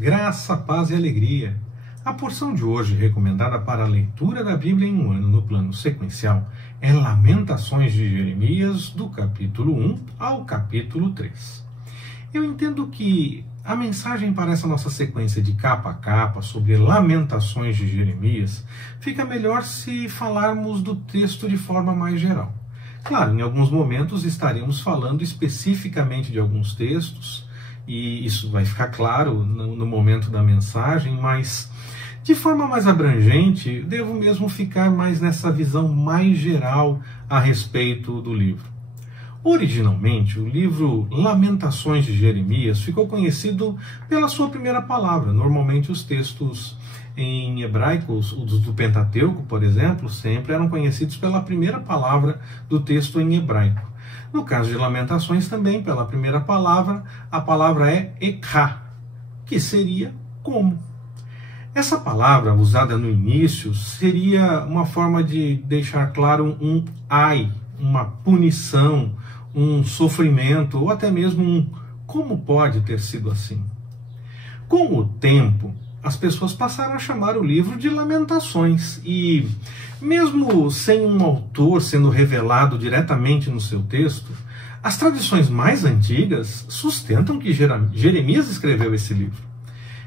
Graça, paz e alegria. A porção de hoje, recomendada para a leitura da Bíblia em um ano no plano sequencial, é Lamentações de Jeremias, do capítulo 1 ao capítulo 3. Eu entendo que a mensagem para essa nossa sequência de capa a capa sobre Lamentações de Jeremias fica melhor se falarmos do texto de forma mais geral. Claro, em alguns momentos estaremos falando especificamente de alguns textos, e isso vai ficar claro no momento da mensagem, mas de forma mais abrangente, devo mesmo ficar mais nessa visão mais geral a respeito do livro. Originalmente, o livro Lamentações de Jeremias ficou conhecido pela sua primeira palavra. Normalmente os textos em hebraico, os do Pentateuco, por exemplo, sempre eram conhecidos pela primeira palavra do texto em hebraico. No caso de Lamentações também, pela primeira palavra, a palavra é ekha, que seria como. Essa palavra, usada no início, seria uma forma de deixar claro um ai, uma punição, um sofrimento, ou até mesmo um como pode ter sido assim. Com o tempo, as pessoas passaram a chamar o livro de Lamentações, e mesmo sem um autor sendo revelado diretamente no seu texto, as tradições mais antigas sustentam que Jeremias escreveu esse livro.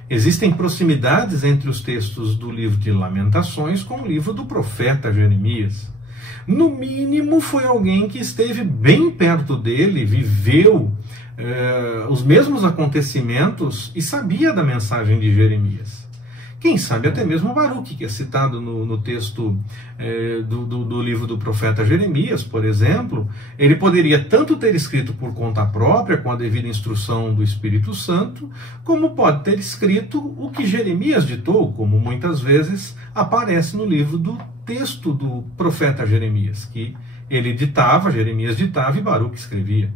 Existem proximidades entre os textos do livro de Lamentações com o livro do profeta Jeremias. No mínimo, foi alguém que esteve bem perto dele, viveu os mesmos acontecimentos e sabia da mensagem de Jeremias. Quem sabe até mesmo Baruque, que é citado no texto do livro do profeta Jeremias, por exemplo, ele poderia tanto ter escrito por conta própria, com a devida instrução do Espírito Santo, como pode ter escrito o que Jeremias ditou, como muitas vezes aparece no livro do texto do profeta Jeremias, que Jeremias ditava e Baruque escrevia.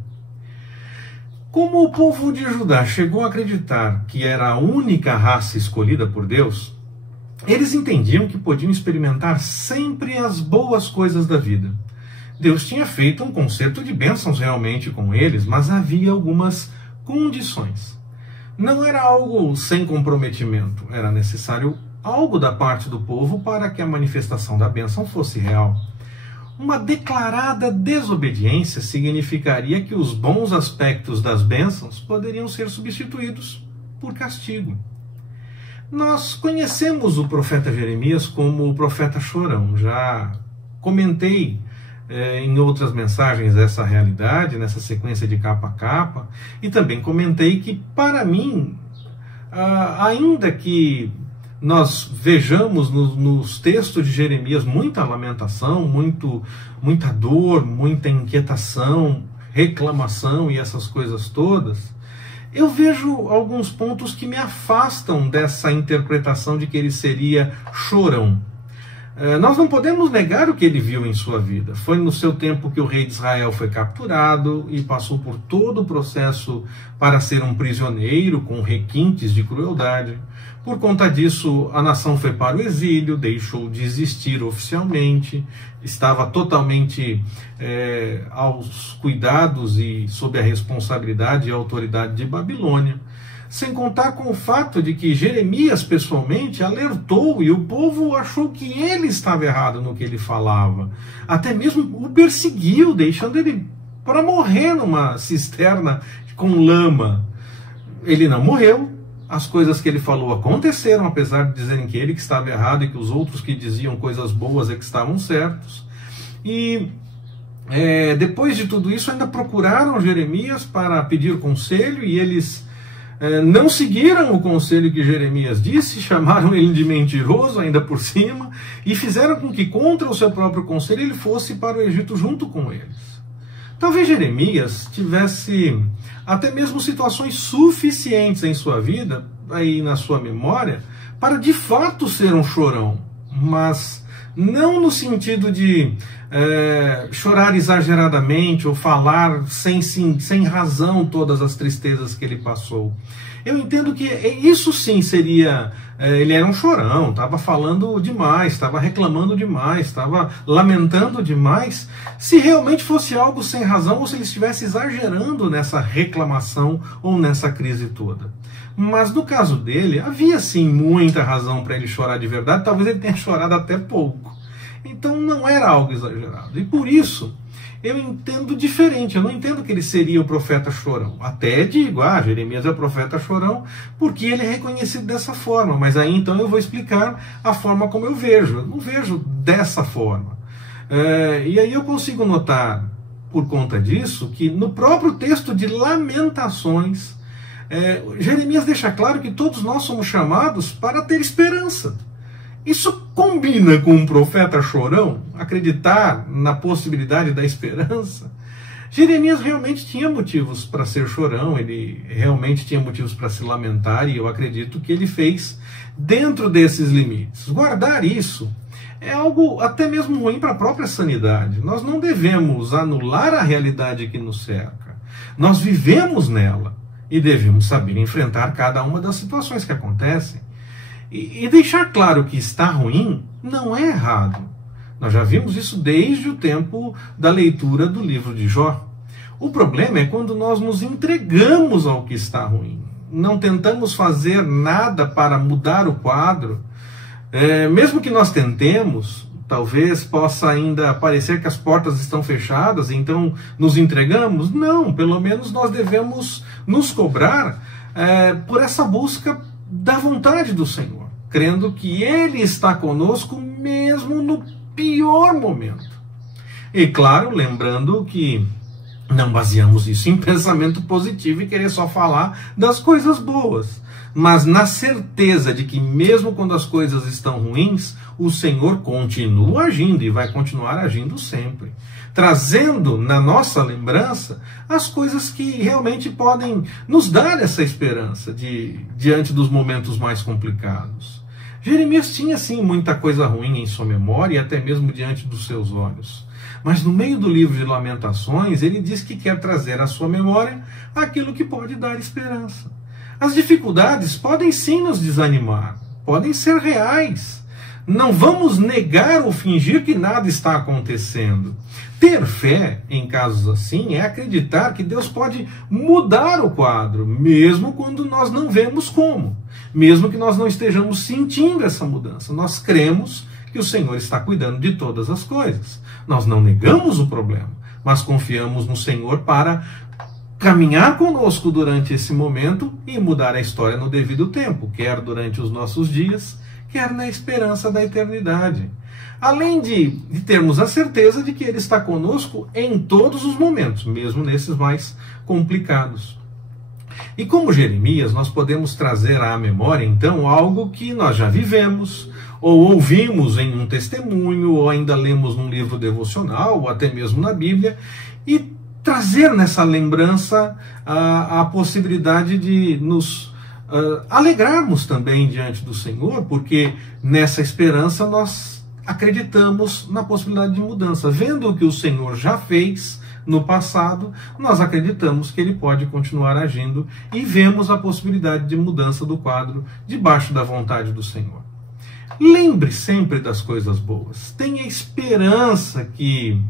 Como o povo de Judá chegou a acreditar que era a única raça escolhida por Deus, eles entendiam que podiam experimentar sempre as boas coisas da vida. Deus tinha feito um concerto de bênçãos realmente com eles, mas havia algumas condições. Não era algo sem comprometimento, era necessário algo da parte do povo para que a manifestação da bênção fosse real. Uma declarada desobediência significaria que os bons aspectos das bênçãos poderiam ser substituídos por castigo. Nós conhecemos o profeta Jeremias como o profeta chorão. Já comentei em outras mensagens essa realidade, nessa sequência de capa a capa, e também comentei que, para mim, ainda que nós vejamos nos textos de Jeremias muita lamentação, muita dor, muita inquietação, reclamação e essas coisas todas, eu vejo alguns pontos que me afastam dessa interpretação de que ele seria chorão. Nós não podemos negar o que ele viu em sua vida. Foi no seu tempo que o rei de Israel foi capturado e passou por todo o processo para ser um prisioneiro, com requintes de crueldade. Por conta disso, a nação foi para o exílio, deixou de existir oficialmente, estava totalmente aos cuidados e sob a responsabilidade e autoridade de Babilônia. Sem contar com o fato de que Jeremias pessoalmente alertou e o povo achou que ele estava errado no que ele falava. Até mesmo o perseguiu, deixando ele para morrer numa cisterna com lama. Ele não morreu, as coisas que ele falou aconteceram, apesar de dizerem que ele que estava errado e que os outros que diziam coisas boas é que estavam certos. E depois de tudo isso ainda procuraram Jeremias para pedir conselho e eles não seguiram o conselho que Jeremias disse, chamaram ele de mentiroso ainda por cima e fizeram com que, contra o seu próprio conselho, ele fosse para o Egito junto com eles. Talvez Jeremias tivesse até mesmo situações suficientes em sua vida, aí na sua memória, para de fato ser um chorão, mas não no sentido de chorar exageradamente ou falar sem razão todas as tristezas que ele passou. Eu entendo que isso sim seria... ele era um chorão, estava falando demais, estava reclamando demais, estava lamentando demais, se realmente fosse algo sem razão ou se ele estivesse exagerando nessa reclamação ou nessa crise toda. Mas no caso dele, havia sim muita razão para ele chorar de verdade, talvez ele tenha chorado até pouco. Então não era algo exagerado. E por isso, eu entendo diferente, eu não entendo que ele seria o profeta chorão. Até digo, Jeremias é o profeta chorão, porque ele é reconhecido dessa forma. Mas aí então eu vou explicar a forma como eu vejo. Eu não vejo dessa forma. E aí eu consigo notar, por conta disso, que no próprio texto de Lamentações, Jeremias deixa claro que todos nós somos chamados para ter esperança. Isso combina com um profeta chorão? Acreditar na possibilidade da esperança? Jeremias realmente tinha motivos para ser chorão, ele realmente tinha motivos para se lamentar, e eu acredito que ele fez dentro desses limites. Guardar isso é algo até mesmo ruim para a própria sanidade. Nós não devemos anular a realidade que nos cerca. Nós vivemos nela e devemos saber enfrentar cada uma das situações que acontecem. E deixar claro que está ruim não é errado. Nós já vimos isso desde o tempo da leitura do livro de Jó. O problema é quando nós nos entregamos ao que está ruim. Não tentamos fazer nada para mudar o quadro. Mesmo que nós tentemos, talvez possa ainda parecer que as portas estão fechadas, então nos entregamos. Não, pelo menos nós devemos nos cobrar por essa busca da vontade do Senhor, crendo que Ele está conosco mesmo no pior momento. E claro, lembrando que não baseamos isso em pensamento positivo e querer só falar das coisas boas, mas na certeza de que mesmo quando as coisas estão ruins, o Senhor continua agindo e vai continuar agindo sempre, trazendo na nossa lembrança as coisas que realmente podem nos dar essa esperança diante dos momentos mais complicados. Jeremias tinha sim muita coisa ruim em sua memória e até mesmo diante dos seus olhos. Mas no meio do livro de Lamentações, ele diz que quer trazer à sua memória aquilo que pode dar esperança. As dificuldades podem sim nos desanimar, podem ser reais. Não vamos negar ou fingir que nada está acontecendo. Ter fé em casos assim é acreditar que Deus pode mudar o quadro, mesmo quando nós não vemos como, mesmo que nós não estejamos sentindo essa mudança. Nós cremos que o Senhor está cuidando de todas as coisas. Nós não negamos o problema, mas confiamos no Senhor para caminhar conosco durante esse momento e mudar a história no devido tempo, quer durante os nossos dias, quer na esperança da eternidade. Além de termos a certeza de que Ele está conosco em todos os momentos, mesmo nesses mais complicados. E como Jeremias, nós podemos trazer à memória, então, algo que nós já vivemos, ou ouvimos em um testemunho, ou ainda lemos num livro devocional, ou até mesmo na Bíblia, e trazer nessa lembrança a possibilidade de nos alegrarmos também diante do Senhor, porque nessa esperança nós acreditamos na possibilidade de mudança. Vendo o que o Senhor já fez no passado, nós acreditamos que Ele pode continuar agindo e vemos a possibilidade de mudança do quadro debaixo da vontade do Senhor. Lembre sempre das coisas boas. Tenha esperança que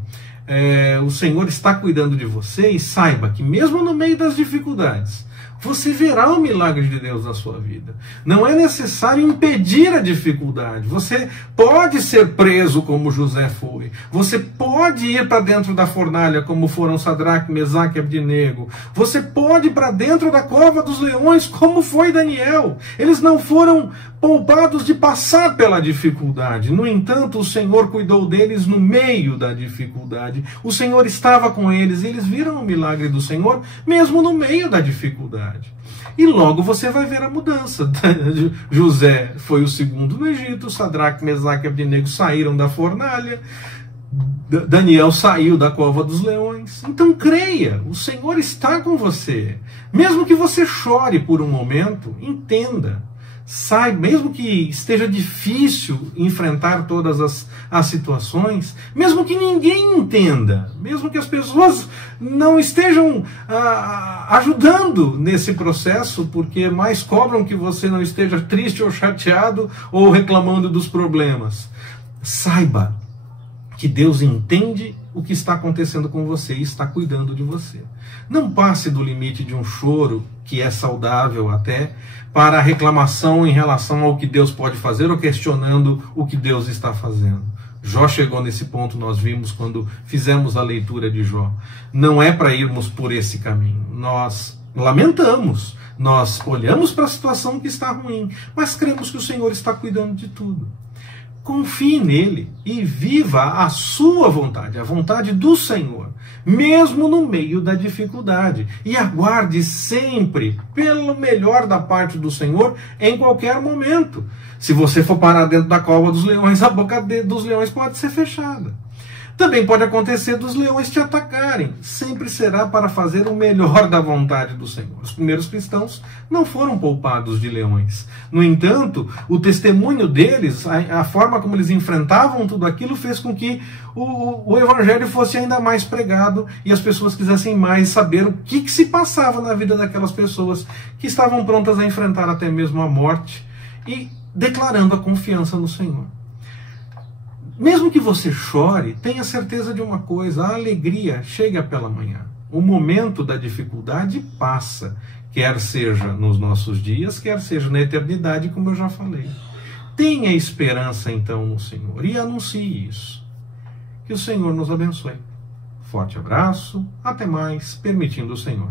o Senhor está cuidando de você e saiba que mesmo no meio das dificuldades, você verá o milagre de Deus na sua vida. Não é necessário impedir a dificuldade. Você pode ser preso como José foi. Você pode ir para dentro da fornalha como foram Sadraque, Mesaque e Abdenego. Você pode ir para dentro da cova dos leões como foi Daniel. Eles não foram poupados de passar pela dificuldade. No entanto, o Senhor cuidou deles no meio da dificuldade. O Senhor estava com eles e eles viram o milagre do Senhor mesmo no meio da dificuldade. E logo você vai ver a mudança. José foi o segundo no Egito, Sadraque, Mesaque e Abdenego saíram da fornalha, Daniel saiu da cova dos leões. Então creia, o Senhor está com você. Mesmo que você chore por um momento, entenda. Saiba, mesmo que esteja difícil enfrentar todas as situações, mesmo que ninguém entenda, mesmo que as pessoas não estejam ajudando nesse processo, porque mais cobram que você não esteja triste ou chateado ou reclamando dos problemas. Saiba que Deus entende o que está acontecendo com você e está cuidando de você. Não passe do limite de um choro, que é saudável até, para a reclamação em relação ao que Deus pode fazer ou questionando o que Deus está fazendo. Jó chegou nesse ponto, nós vimos quando fizemos a leitura de Jó. Não é para irmos por esse caminho. Nós lamentamos, nós olhamos para a situação que está ruim, mas cremos que o Senhor está cuidando de tudo. Confie nele e viva a sua vontade, a vontade do Senhor, mesmo no meio da dificuldade. E aguarde sempre pelo melhor da parte do Senhor em qualquer momento. Se você for parar dentro da cova dos leões, a boca dos leões pode ser fechada. Também pode acontecer dos leões te atacarem. Sempre será para fazer o melhor da vontade do Senhor. Os primeiros cristãos não foram poupados de leões. No entanto, o testemunho deles, a forma como eles enfrentavam tudo aquilo, fez com que o evangelho fosse ainda mais pregado e as pessoas quisessem mais saber o que se passava na vida daquelas pessoas que estavam prontas a enfrentar até mesmo a morte e declarando a confiança no Senhor. Mesmo que você chore, tenha certeza de uma coisa: a alegria chega pela manhã. O momento da dificuldade passa, quer seja nos nossos dias, quer seja na eternidade, como eu já falei. Tenha esperança então no Senhor e anuncie isso. Que o Senhor nos abençoe. Forte abraço, até mais, permitindo o Senhor.